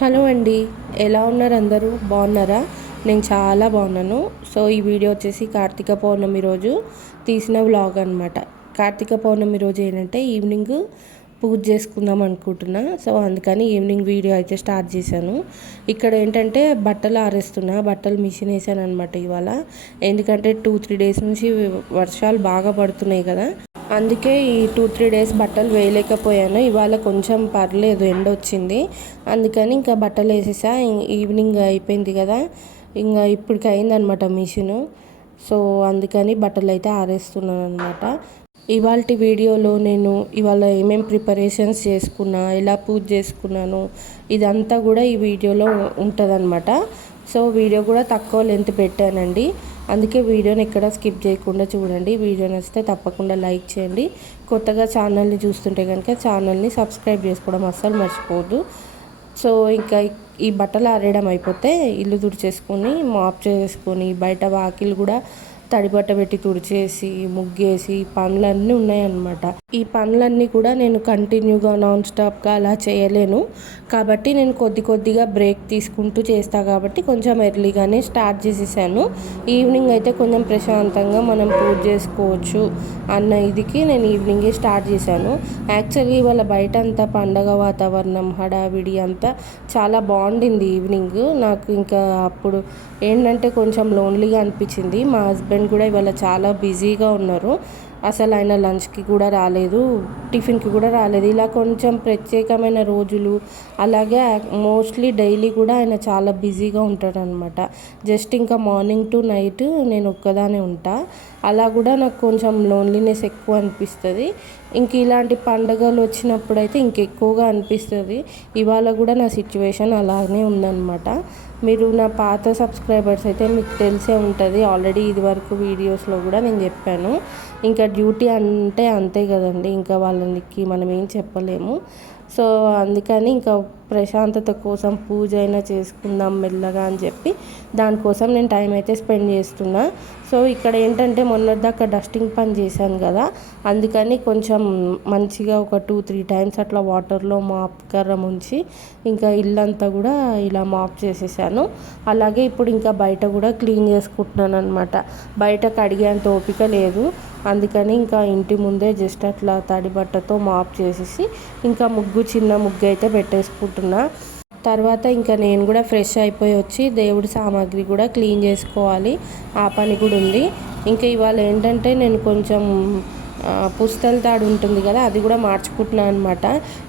Hello అండి. ఎలా ఉన్నారు అందరూ? బాగున్నారా? నేను చాలా బాగున్నాను. సో ఈ వీడియో వచ్చేసి కార్తీక పౌర్ణమి రోజు తీసిన వ్లాగ్ అనమాట కార్తీక పౌర్ణమి రోజు ఏంటంటే ఈవినింగ్ పూజ చేసుకుందాం అనుకుంటున్నా. సో అందుకని ఈవినింగ్ వీడియో అయితే స్టార్ట్ చేశాను. ఇక్కడ ఏంటంటే బట్టలు ఆరేస్తున్నా. బట్టలు మిషన్ వేసాను అనమాట ఇవాళ. ఎందుకంటే టూ త్రీ డేస్ నుంచి వర్షాలు బాగా పడుతున్నాయి కదా. అందుకే ఈ టూ త్రీ డేస్ బట్టలు వేయలేకపోయాను. ఇవాళ కొంచెం పర్లేదు ఎండ వచ్చింది అందుకని ఇంకా బట్టలు వేసేసా. ఈవినింగ్ అయిపోయింది కదా. ఇంకా ఇప్పటికి అయిందనమాట మిషను. సో అందుకని బట్టలు అయితే ఆరేస్తున్నాను అనమాట ఇవాళ వీడియోలో నేను ఇవాళ ఏమేమి ప్రిపరేషన్స్ చేసుకున్నా ఎలా పూజ చేసుకున్నాను ఇదంతా కూడా ఈ వీడియోలో ఉంటుందన్నమాట సో వీడియో కూడా తక్కువ లెంత్ పెట్టానండి. అందుకే వీడియోని ఎక్కడ స్కిప్ చేయకుండా చూడండి. వీడియో నచ్చితే తప్పకుండా లైక్ చేయండి. కొత్తగా ఛానల్ని చూస్తుంటే కనుక ఛానల్ని సబ్స్క్రైబ్ చేసుకోవడం అస్సలు మర్చిపోవద్దు. సో ఇంకా ఈ బట్టలు ఆరేయడం అయిపోతే ఇల్లు తుడిచేసుకొని మాప్ చేసుకొని బయట వాకిలు కూడా తడిబట్ట పెట్టి తుడిచేసి ముగ్గేసి పనులన్నీ ఉన్నాయన్నమాట. ఈ పనులన్నీ కూడా నేను కంటిన్యూగా నాన్ స్టాప్గా అలా చేయలేను. కాబట్టి నేను కొద్ది కొద్దిగా బ్రేక్ తీసుకుంటూ చేస్తా. కాబట్టి కొంచెం ఎర్లీగానే స్టార్ట్ చేసేసాను. ఈవినింగ్ అయితే కొంచెం ప్రశాంతంగా మనం పూజ చేసుకోవచ్చు అన్న ఇదికి నేను ఈవినింగే స్టార్ట్ చేశాను. యాక్చువల్లీ ఇవాళ బయట అంతా పండగ వాతావరణం హడావిడి అంతా చాలా బాగుండింది ఈవినింగ్. నాకు ఇంకా అప్పుడు ఏంటంటే కొంచెం లోన్లీగా అనిపించింది. మా హస్బెండ్ కూడా ఇవాళ చాలా బిజీగా ఉన్నారు. అసలు ఆయన లంచ్కి కూడా రాలేదు టిఫిన్కి కూడా రాలేదు. ఇలా కొంచెం ప్రత్యేకమైన రోజులు అలాగే మోస్ట్లీ డైలీ కూడా ఆయన చాలా బిజీగా ఉంటాడనమాట. జస్ట్ ఇంకా మార్నింగ్ టు నైట్ నేను ఒక్కదానే ఉంటా. అలా కూడా నాకు కొంచెం లోన్లీనెస్ ఎక్కువ అనిపిస్తుంది. ఇంక ఇలాంటి పండుగలు వచ్చినప్పుడు అయితే ఇంకెక్కువగా అనిపిస్తుంది. ఇవాళ కూడా నా సిచ్యువేషన్ అలానే ఉందన్నమాట మీరు నా పాత సబ్స్క్రైబర్స్ అయితే మీకు తెలిసే ఉంటుంది. ఆల్రెడీ ఇది వరకు వీడియోస్లో కూడా నేను చెప్పాను. ఇంకా డ్యూటీ అంటే అంతే కదండి. ఇంకా వాళ్ళకి మనం ఏం చెప్పలేము. సో అందుకని ఇంకా ప్రశాంతత కోసం పూజ అయినా చేసుకుందాం మెల్లగా అని చెప్పి దానికోసం నేను టైం అయితే స్పెండ్ చేస్తున్నా. సో ఇక్కడ ఏంటంటే మొన్నటిదాకా డస్టింగ్ పని చేశాను కదా. అందుకని కొంచెం మంచిగా ఒక టూ త్రీ టైమ్స్ అట్లా వాటర్లో మాప్ కర్ర ఉంచి ఇంకా ఇల్లంతా కూడా ఇలా మాప్ చేసేసాను. అలాగే ఇప్పుడు ఇంకా బయట కూడా క్లీన్ చేసుకుంటున్నాను అనమాట బయట కడిగేంత ఓపిక లేదు. అందుకని ఇంకా ఇంటి ముందే జస్ట్ అట్లా తడి బట్టతో మాప్ చేసేసి ఇంకా ముగ్గు చిన్న ముగ్గు అయితే పెట్టేసుకుంటున్నా తర్వాత ఇంకా నేను కూడా ఫ్రెష్ అయిపోయి వచ్చి దేవుడి సామాగ్రి కూడా క్లీన్ చేసుకోవాలి. ఆ పని కూడా ఉంది. ఇంకా ఇవాళ ఏంటంటే నేను కొంచెం పుస్తల తాడు ఉంటుంది కదా అది కూడా మార్చుకుంటున్నాను అనమాట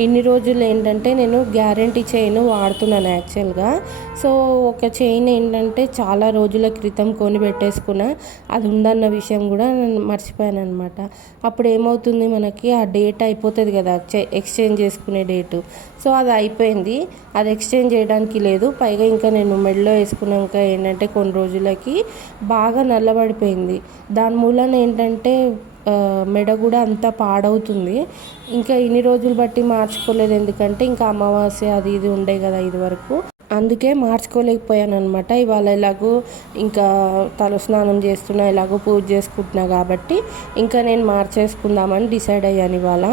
ఇన్ని రోజులు ఏంటంటే నేను గ్యారంటీ చైన్ వాడుతున్నాను యాక్చువల్గా. సో ఒక చైన్ ఏంటంటే చాలా రోజుల క్రితం కొని పెట్టేసుకున్నా అది ఉందన్న విషయం కూడా నేను మర్చిపోయాను అనమాట అప్పుడు ఏమవుతుంది మనకి ఆ డేట్ అయిపోతుంది కదా ఎక్స్చేంజ్ చేసుకునే డేటు. సో అది అయిపోయింది. అది ఎక్స్చేంజ్ చేయడానికి లేదు. పైగా ఇంకా నేను మెడలో వేసుకున్నాక ఏంటంటే కొన్ని రోజులకి బాగా నల్లబడిపోయింది. దాని మూలన ఏంటంటే మెడ కూడా అంతా పాడవుతుంది. ఇంకా ఇన్ని రోజులు బట్టి మార్చుకోలేదు. ఎందుకంటే ఇంకా అమావాస్య అది ఇది ఉండే కదా ఇది వరకు అందుకే మార్చుకోలేకపోయాను అనమాట ఇవాళ ఎలాగో ఇంకా తలస్నానం చేస్తున్నా ఎలాగో పూజ చేసుకుంటున్నా కాబట్టి ఇంకా నేను మార్చేసుకుందామని డిసైడ్ అయ్యాను ఇవాళ.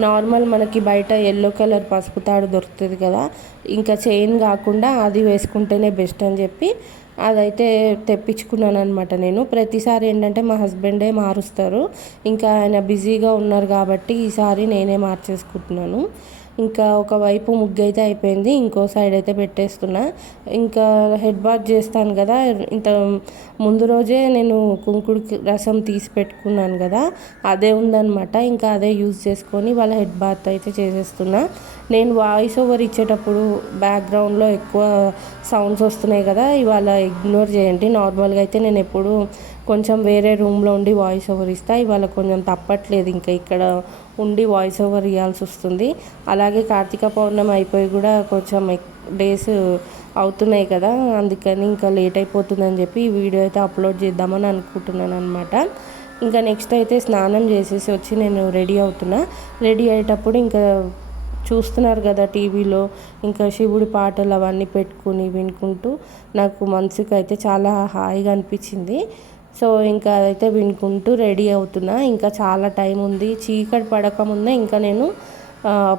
నార్మల్ మనకి బయట ఎల్లో కలర్ పసుపు తాడు దొరుకుతుంది కదా ఇంకా చైన్ కాకుండా అది వేసుకుంటేనే బెస్ట్ అని చెప్పి అదైతే తెప్పించుకున్నాను అనమాట నేను. ప్రతిసారి ఏంటంటే మా హస్బెండే మారుస్తారు. ఇంకా ఆయన బిజీగా ఉన్నారు కాబట్టి ఈసారి నేనే మార్చేసుకుంటున్నాను. ఇంకా ఒకవైపు ముగ్గు అయితే అయిపోయింది ఇంకో సైడ్ అయితే పెట్టేస్తున్నా. ఇంకా హెడ్ బాత్ చేస్తాను కదా ఇంత ముందు రోజే నేను కుంకుడు రసం తీసి పెట్టుకున్నాను కదా అదే ఉందనమాట ఇంకా అదే యూజ్ చేసుకొని వాళ్ళ హెడ్ బాత్ అయితే చేసేస్తున్నా. నేను వాయిస్ ఓవర్ ఇచ్చేటప్పుడు బ్యాక్గ్రౌండ్లో ఎక్కువ సౌండ్స్ వస్తున్నాయి కదా ఇవాళ ఇగ్నోర్ చేయండి. నార్మల్గా అయితే నేను ఎప్పుడు కొంచెం వేరే రూమ్లో ఉండి వాయిస్ ఓవర్ ఇస్తా. ఇవాళ కొంచెం తప్పట్లేదు. ఇంకా ఇక్కడ ఉండి వాయిస్ ఓవర్ ఇవ్వాల్సి వస్తుంది. అలాగే కార్తీక పౌర్ణమి అయిపోయి కూడా కొంచెం డేస్ అవుతున్నాయి కదా. అందుకని ఇంకా లేట్ అయిపోతుందని చెప్పి ఈ వీడియో అయితే అప్లోడ్ చేద్దామని అనుకుంటున్నాను అనమాట ఇంకా నెక్స్ట్ అయితే స్నానం చేసేసి వచ్చి నేను రెడీ అవుతున్నా. రెడీ అయ్యేటప్పుడు ఇంకా చూస్తున్నారు కదా టీవీలో ఇంకా శివుడి పాటలు అవన్నీ పెట్టుకుని వినుకుంటూ నాకు మనసుకు అయితే చాలా హాయిగా అనిపించింది. సో ఇంకా అదైతే వినుకుంటూ రెడీ అవుతున్నా. ఇంకా చాలా టైం ఉంది. చీకటి పడకముందే ఇంకా నేను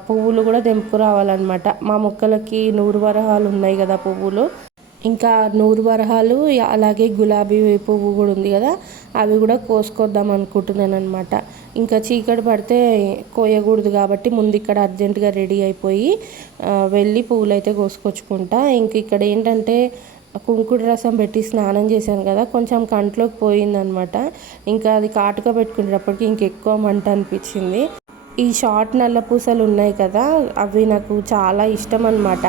పువ్వులు కూడా తెంపుకురావాలన్నమాట. మా మొక్కలకి నూరు వరహాలు ఉన్నాయి కదా పువ్వులు. ఇంకా నూరు వరహాలు అలాగే గులాబీ పువ్వు కూడా ఉంది కదా అవి కూడా కోసుకొద్దాం అనుకుంటున్నాను అనమాట ఇంకా చీకటి పడితే కోయకూడదు కాబట్టి ముందు ఇక్కడ అర్జెంటుగా రెడీ అయిపోయి వెళ్ళి పువ్వులు అయితే కోసుకొచ్చుకుంటా. ఇంక ఇక్కడ ఏంటంటే కుంకుడు రసం పెట్టి స్నానం చేశాను కదా కొంచెం కంట్లోకి పోయిందనమాట. ఇంకా అది కాటుక పెట్టుకునేటప్పటికి ఇంకెక్కువ మంట అనిపించింది. ఈ షార్ట్ నల్ల పూసలు ఉన్నాయి కదా అవి నాకు చాలా ఇష్టం అనమాట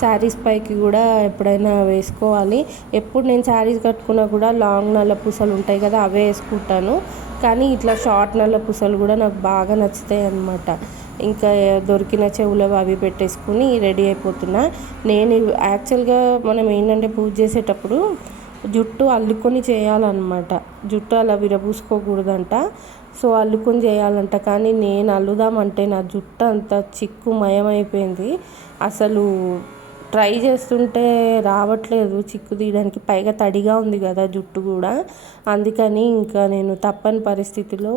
శారీస్ పైకి కూడా ఎప్పుడైనా వేసుకోవాలి. ఎప్పుడు నేను శారీస్ కట్టుకున్నా కూడా లాంగ్ నల్ల పూసలు ఉంటాయి కదా అవే వేసుకుంటాను. కానీ ఇట్లా షార్ట్ నల్ల పూసలు కూడా నాకు బాగా నచ్చుతాయి అన్నమాట ఇంకా దొరికిన చెవులు అవి పెట్టేసుకుని రెడీ అయిపోతున్నా. నేను యాక్చువల్గా మనం ఏంటంటే పూజ చేసేటప్పుడు జుట్టు అల్లుకొని చేయాలన్నమాట. జుట్టు అలా విరబూసుకోకూడదంట. సో అల్లుకొని చేయాలంట. కానీ నేను అల్లుదామంటే నా జుట్టు అంతా చిక్కు మయమైపోయింది అసలు ట్రై చేస్తుంటే రావట్లేదు. చిక్కు తీయడానికి పైగా తడిగా ఉంది కదా జుట్టు కూడా. అందుకని ఇంకా నేను తప్పని పరిస్థితిలో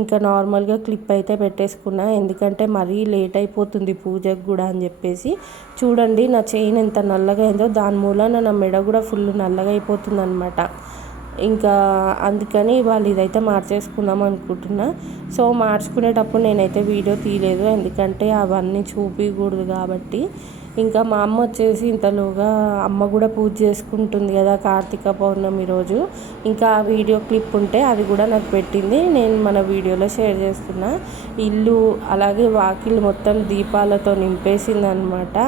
ఇంకా నార్మల్గా క్లిప్ అయితే పెట్టేసుకున్నా. ఎందుకంటే మరీ లేట్ అయిపోతుంది పూజకు కూడా అని చెప్పేసి. చూడండి నా చైన్ ఎంత నల్లగా అయిందో. దాని మూలన నా మెడ కూడా ఫుల్ నల్లగా అయిపోతుంది అనమాట ఇంకా అందుకని వాళ్ళు ఇదైతే మార్చేసుకుందాం అనుకుంటున్నా. సో మార్చుకునేటప్పుడు నేనైతే వీడియో తీయలేదు. ఎందుకంటే అవన్నీ చూపించకూడదు కాబట్టి. ఇంకా మా అమ్మ వచ్చేసి ఇంతలోగా అమ్మ కూడా పూజ చేసుకుంటుంది కదా కార్తీక పౌర్ణమి రోజు. ఇంకా ఆ వీడియో క్లిప్ ఉంటే అది కూడా నాకు పెట్టింది. నేను మన వీడియోలో షేర్ చేస్తున్నా. ఇల్లు అలాగే వాకిళ్ళు మొత్తం దీపాలతో నింపేసింది అనమాట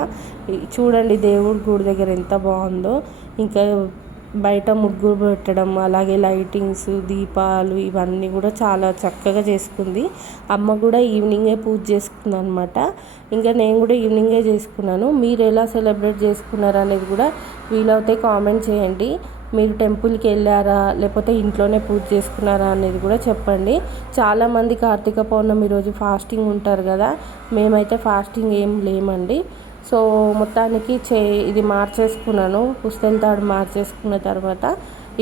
చూడండి దేవుడి గుడి దగ్గర ఎంత బాగుందో. ఇంకా బయట ముగ్గురు పెట్టడం అలాగే లైటింగ్స్ దీపాలు ఇవన్నీ కూడా చాలా చక్కగా చేసుకుంది. అమ్మ కూడా ఈవినింగే పూజ చేసుకుంది అనమాట ఇంకా నేను కూడా ఈవినింగే చేసుకున్నాను. మీరు ఎలా సెలబ్రేట్ చేసుకున్నారు అనేది కూడా వీలవుతే కామెంట్ చేయండి. మీరు టెంపుల్కి వెళ్ళారా లేకపోతే ఇంట్లోనే పూజ చేసుకున్నారా అనేది కూడా చెప్పండి. చాలామంది కార్తీక పౌర్ణమి రోజు ఫాస్టింగ్ ఉంటారు కదా మేమైతే ఫాస్టింగ్ ఏం లేమండి. సో మొత్తానికి చే ఇది మార్చేసుకున్నాను. పుస్తెల తాడు మార్చేసుకున్న తర్వాత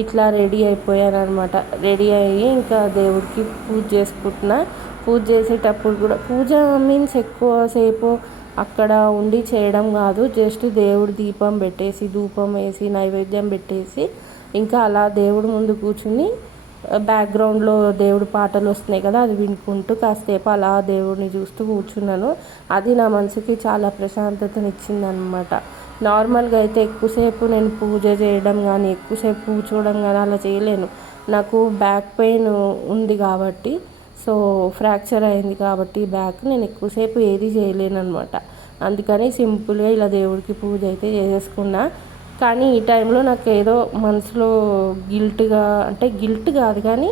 ఇట్లా రెడీ అయిపోయాను అనమాట రెడీ అయ్యి ఇంకా దేవుడికి పూజ చేసుకుంటున్నా. పూజ చేసేటప్పుడు కూడా పూజ మీన్స్ ఎక్కువసేపు అక్కడ ఉండి చేయడం కాదు. జస్ట్ దేవుడి దీపం పెట్టేసి ధూపం వేసి నైవేద్యం పెట్టేసి ఇంకా అలా దేవుడి ముందు కూర్చుని బ్యాక్గ్రౌండ్లో దేవుడి పాటలు వస్తున్నాయి కదా అది వినుకుంటూ కాసేపు అలా దేవుడిని చూస్తూ కూర్చున్నాను. అది నా మనసుకి చాలా ప్రశాంతతనిచ్చింది ఇచ్చిందనమాట నార్మల్గా అయితే ఎక్కువసేపు నేను పూజ చేయడం కానీ ఎక్కువసేపు కూర్చోవడం కానీ అలా చేయలేను. నాకు బ్యాక్ పెయిన్ ఉంది కాబట్టి సో ఫ్రాక్చర్ అయింది కాబట్టి బ్యాక్ నేను ఎక్కువసేపు ఏది చేయలేను అనమాట అందుకని సింపుల్గా ఇలా దేవుడికి పూజ అయితే చేసేసుకున్నా. కానీ ఈ టైంలో నాకు ఏదో మనసులో గిల్ట్గా అంటే గిల్ట్ కాదు కానీ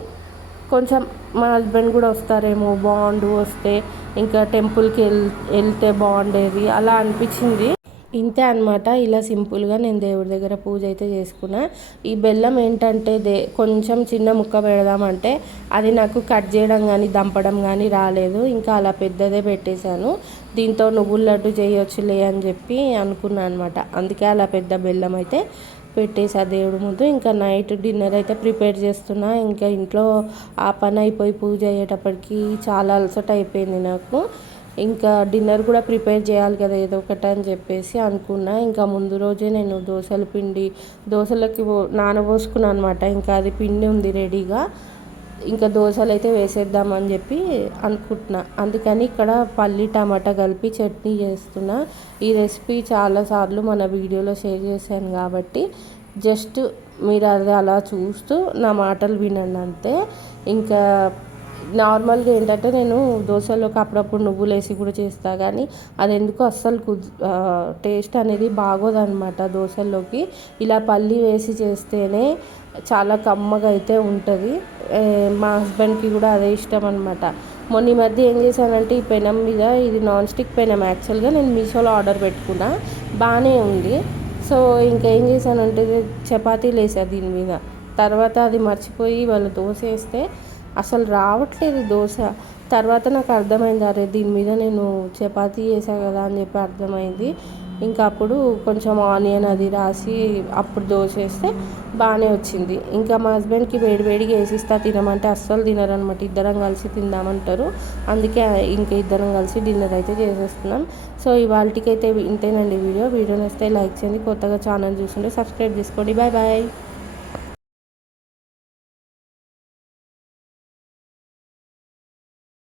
కొంచెం మా హస్బెండ్ కూడా వస్తారేమో బాగుండు వస్తే ఇంకా టెంపుల్కి వెళ్ వెళ్తే బాగుండేది అలా అనిపించింది. ఇంతే అనమాట ఇలా సింపుల్గా నేను దేవుడి దగ్గర పూజ అయితే చేసుకున్నా. ఈ బెల్లం ఏంటంటే దే కొంచెం చిన్న ముక్క పెడదామంటే అది నాకు కట్ చేయడం కానీ దంపడం కానీ రాలేదు. ఇంకా అలా పెద్దదే పెట్టేశాను. దీంతో నువ్వుల లడ్డు చేయొచ్చులే అని చెప్పి అనుకున్నాను అనమాట అందుకే అలా పెద్ద బెల్లం అయితే పెట్టేసా దేవుడి ముందు. ఇంకా నైట్ డిన్నర్ అయితే ప్రిపేర్ చేస్తున్నా. ఇంకా ఇంట్లో ఆ పని అయిపోయి పూజ అయ్యేటప్పటికి చాలా అలసట అయిపోయింది నాకు. ఇంకా డిన్నర్ కూడా ప్రిపేర్ చేయాలి కదా ఏదో ఒకటి అని చెప్పేసి అనుకున్నా. ఇంకా ముందు రోజే నేను దోశల పిండి దోశలకి నానబోసుకున్నాను అనమాట ఇంకా అది పిండి ఉంది రెడీగా. ఇంకా దోశలు అయితే వేసేద్దామని చెప్పి అనుకుంటున్నా. అందుకని ఇక్కడ పల్లి టమాటా కలిపి చట్నీ చేస్తున్నా. ఈ రెసిపీ చాలాసార్లు మన వీడియోలో షేర్ చేశాను కాబట్టి జస్ట్ మీరు అది అలా చూస్తూ నా మాటలు వినండి అంతే. ఇంకా నార్మల్గా ఏంటంటే నేను దోశలోకి అప్పుడప్పుడు నువ్వులు వేసి కూడా చేస్తా కానీ అది ఎందుకో అస్సలు కుద్ టేస్ట్ అనేది బాగోదన్నమాట దోశల్లోకి. ఇలా పల్లి వేసి చేస్తేనే చాలా కమ్మగా అయితే ఉంటుంది. మా హస్బెండ్కి కూడా అదే ఇష్టం అనమాట మొన్న ఈ మధ్య ఏం చేశానంటే ఈ పెనం మీద ఇది నాన్ స్టిక్ పెనం యాక్చువల్గా నేను మీషోలో ఆర్డర్ పెట్టుకున్నా. బాగానే ఉంది. సో ఇంకా ఏం చేశానంటే చపాతీలు వేసా దీని మీద. తర్వాత అది మర్చిపోయి వాళ్ళు దోశ వేస్తే అసలు రావట్లేదు దోశ. తర్వాత నాకు అర్థమైంది అరే దీని మీద నేను చపాతీ చేసా కదా అని చెప్పి అర్థమైంది. ఇంకా అప్పుడు కొంచెం ఆనియన్ అది రాసి అప్పుడు దోశ వేస్తే బాగానే వచ్చింది. ఇంకా మా హస్బెండ్కి వేడి వేడిగా వేసిస్తా తినమంటే అస్సలు తినరనమాట ఇద్దరం కలిసి తిందామంటారు. అందుకే ఇంకా ఇద్దరం కలిసి డిన్నర్ అయితే చేసేస్తున్నాం. సో ఇవాళకైతే ఇంతేనండి వీడియో. వీడియో వస్తే లైక్ చేయండి. కొత్తగా ఛానల్ చూసుకుంటే సబ్స్క్రైబ్ చేసుకోండి. Bye bye.